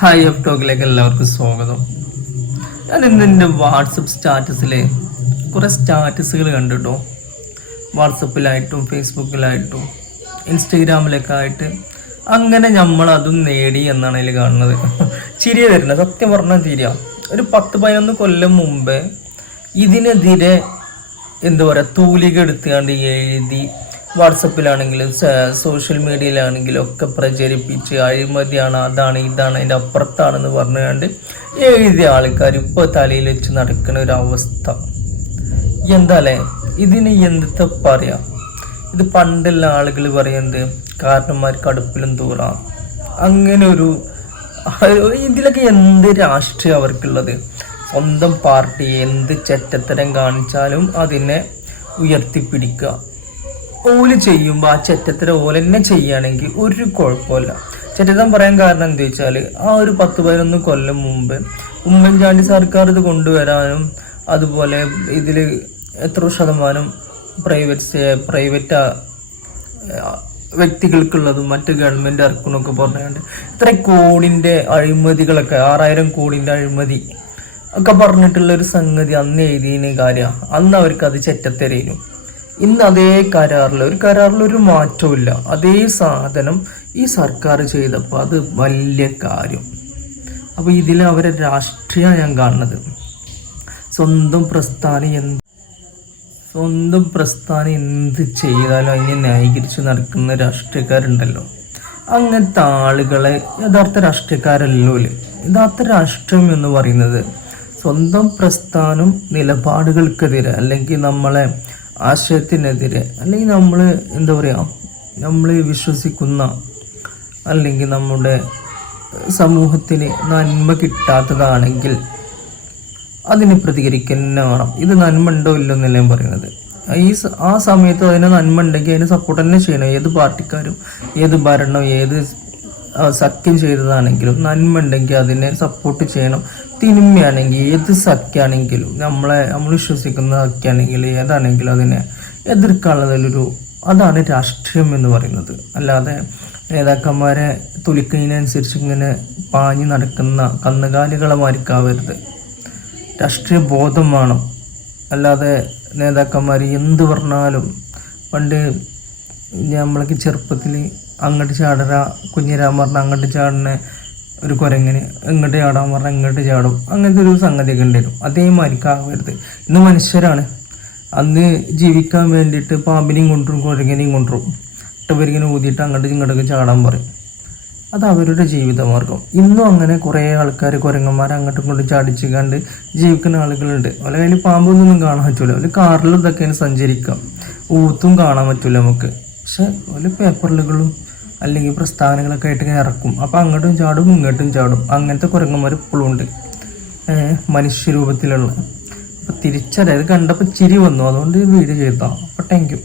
Hi F ടോക്കിലേക്ക് എല്ലാവർക്കും സ്വാഗതം. ഞാൻ ഇന്ന് എൻ്റെ വാട്സപ്പ് സ്റ്റാറ്റസിൽ കുറേ സ്റ്റാറ്റസുകൾ കണ്ടിട്ടോ. വാട്സപ്പിലായിട്ടും ഫേസ്ബുക്കിലായിട്ടും ഇൻസ്റ്റഗ്രാമിലൊക്കെ ആയിട്ട് അങ്ങനെ നമ്മൾ അതും നേടി എന്നാണ് അതിൽ കാണുന്നത്. ചിരിയ തരുന്നത്, സത്യം പറഞ്ഞാൽ ചിരിയ. ഒരു 10-11 കൊല്ലം മുമ്പേ ഇതിനെതിരെ എന്താ പറയുക തൂലിക എടുത്തുകൊണ്ട് എഴുതി വാട്സപ്പിലാണെങ്കിലും സോഷ്യൽ മീഡിയയിലാണെങ്കിലും ഒക്കെ പ്രചരിപ്പിച്ച് അഴിമതിയാണ്, അതാണ് ഇതാണ് അതിൻ്റെ അപ്പുറത്താണെന്ന് പറഞ്ഞുകൊണ്ട് എഴുതിയ ആൾക്കാർ ഇപ്പോൾ തലയിൽ വെച്ച് നടക്കുന്ന ഒരു അവസ്ഥ. എന്താല്ലേ ഇതിന് എന്തൊക്കെ പറയാം? ഇത് പണ്ടുള്ള ആളുകൾ പറയുന്നത് കാരണന്മാർക്ക് അടുപ്പിലും തൂറാം. അങ്ങനെ ഒരു ഇതിലൊക്കെ എന്ത് രാഷ്ട്രീയം അവർക്കുള്ളത്? സ്വന്തം പാർട്ടി എന്ത് ചെറ്റത്തരം കാണിച്ചാലും അതിനെ ഉയർത്തിപ്പിടിക്കുക. ഓല് ചെയ്യുമ്പോൾ ആ ചെറ്റത്തരം ഓലെന്നെ ചെയ്യുകയാണെങ്കിൽ ഒരു കുഴപ്പമില്ല. ചെറ്റത്തരം പറയാൻ കാരണം എന്താ വെച്ചാൽ ആ ഒരു 10-11 കൊല്ലം മുമ്പ് ഉമ്മൻചാണ്ടി സർക്കാർ ഇത് കൊണ്ടുവരാനും അതുപോലെ ഇതിൽ എത്ര ശതമാനം പ്രൈവറ്റ് വ്യക്തികൾക്കുള്ളതും മറ്റ് ഗവൺമെൻറ് ഇറക്കണമൊക്കെ പറഞ്ഞുകൊണ്ട് ഇത്ര കോടിൻ്റെ അഴിമതികളൊക്കെ 6000 കോടിൻ്റെ അഴിമതി ഒക്കെ പറഞ്ഞിട്ടുള്ളൊരു സംഗതി അന്ന് എഴുതിയതിന് കാര്യം. അന്ന് അവർക്ക് അത് ചെറ്റത്തരേനും. ഇന്ന് അതേ കരാറിലൊരു മാറ്റമില്ല. അതേ സാധനം ഈ സർക്കാർ ചെയ്തപ്പോൾ അത് വലിയ കാര്യം. അപ്പോൾ ഇതിൽ അവരെ രാഷ്ട്രീയം ഞാൻ കാണുന്നത്. സ്വന്തം പ്രസ്ഥാനം എന്ത് ചെയ്താലും അതിനെ ന്യായീകരിച്ച് നടക്കുന്ന രാഷ്ട്രീയക്കാരുണ്ടല്ലോ. അങ്ങനത്തെ ആളുകളെ യഥാർത്ഥ രാഷ്ട്രീയക്കാരല്ലോ. യഥാർത്ഥ രാഷ്ട്രീയം എന്ന് പറയുന്നത് സ്വന്തം പ്രസ്ഥാനം നിലപാടുകൾക്കെതിരെ അല്ലെങ്കിൽ നമ്മളെ ആശയത്തിനെതിരെ അല്ലെങ്കിൽ നമ്മൾ എന്താ പറയുക നമ്മൾ വിശ്വസിക്കുന്ന അല്ലെങ്കിൽ നമ്മുടെ സമൂഹത്തിന് നന്മ കിട്ടാത്തതാണെങ്കിൽ അതിന് പ്രതികരിക്കുന്ന വേണം. ഇത് നന്മ ഉണ്ടോ ഇല്ലോ എന്നല്ല ഞാൻ പറയുന്നത്. ആ സമയത്ത് അതിന് നന്മ ഉണ്ടെങ്കിൽ അതിന് സപ്പോർട്ട് തന്നെ ചെയ്യണം. ഏത് പാർട്ടിക്കാരും ഏത് ഭരണം ഏത് സഖ്യം ചെയ്തതാണെങ്കിലും നന്മ ഉണ്ടെങ്കിൽ അതിനെ സപ്പോർട്ട് ചെയ്യണം. തിന്മയാണെങ്കിൽ ഏത് സഖ്യാണെങ്കിലും നമ്മൾ വിശ്വസിക്കുന്ന സഖ്യാണെങ്കിൽ ഏതാണെങ്കിലും അതിനെ എതിർക്കാനുള്ളതിലൊരു അതാണ് രാഷ്ട്രീയം എന്ന് പറയുന്നത്. അല്ലാതെ നേതാക്കന്മാരെ തുലിക്കുന്നതിനനുസരിച്ച് ഇങ്ങനെ പാഞ്ഞു നടക്കുന്ന കന്നുകാലികളെ മാരിക്കാവരുത്. രാഷ്ട്രീയ ബോധം വേണം. അല്ലാതെ നേതാക്കന്മാർ എന്ത് പറഞ്ഞാലും പണ്ട് നമ്മളൊക്കെ ചെറുപ്പത്തിൽ അങ്ങോട്ട് ചാടര കുഞ്ഞിരാൻ പറഞ്ഞാൽ അങ്ങോട്ട് ചാടുന്ന ഒരു കുരങ്ങനെ ഇങ്ങോട്ട് ചാടാൻ പറഞ്ഞാൽ ഇങ്ങോട്ട് ചാടും. അങ്ങനത്തെ ഒരു സംഗതിയൊക്കെ ഉണ്ടായിരുന്നു. അതേമാതിരിക്കാവരുത്. ഇന്ന് മനുഷ്യരാണ്. അന്ന് ജീവിക്കാൻ വേണ്ടിയിട്ട് പാമ്പിനെയും കൊണ്ടുവരും കുരങ്ങനെയും കൊണ്ടുവരും. ഇട്ടവരിങ്ങനെ ഊതിയിട്ട് അങ്ങോട്ട് ഇങ്ങോട്ടൊക്കെ ചാടാൻ പറയും. അത് അവരുടെ ജീവിതമാർഗം. ഇന്നും അങ്ങനെ കുറേ ആൾക്കാർ കുരങ്ങന്മാരെ അങ്ങോട്ടും ഇങ്ങോട്ടും ചാടിച്ച് കണ്ട് ജീവിക്കുന്ന ആളുകളുണ്ട്. അവരെ കയ്യിൽ പാമ്പൊന്നും കാണാൻ പറ്റില്ല. ഒരു കാറിലും ഇതൊക്കെയാണ് സഞ്ചരിക്കാം. ഊത്തും കാണാൻ പറ്റില്ല നമുക്ക്. പക്ഷെ ഒരു പേപ്പറുകളും അല്ലെങ്കിൽ പ്രസ്ഥാനങ്ങളൊക്കെ ആയിട്ട് ഇങ്ങനെ ഇറക്കും. അപ്പോൾ അങ്ങോട്ടും ചാടും ഇങ്ങോട്ടും ചാടും. അങ്ങനത്തെ കുരങ്ങന്മാർ ഇപ്പോഴും ഉണ്ട്, മനുഷ്യരൂപത്തിലുള്ള. അപ്പോൾ തിരിച്ചറിയാം. അത് കണ്ടപ്പോൾ ചിരി വന്നു. അതുകൊണ്ട് വീഡിയോ ചെയ്തതാണ്. അപ്പോൾ താങ്ക് യു.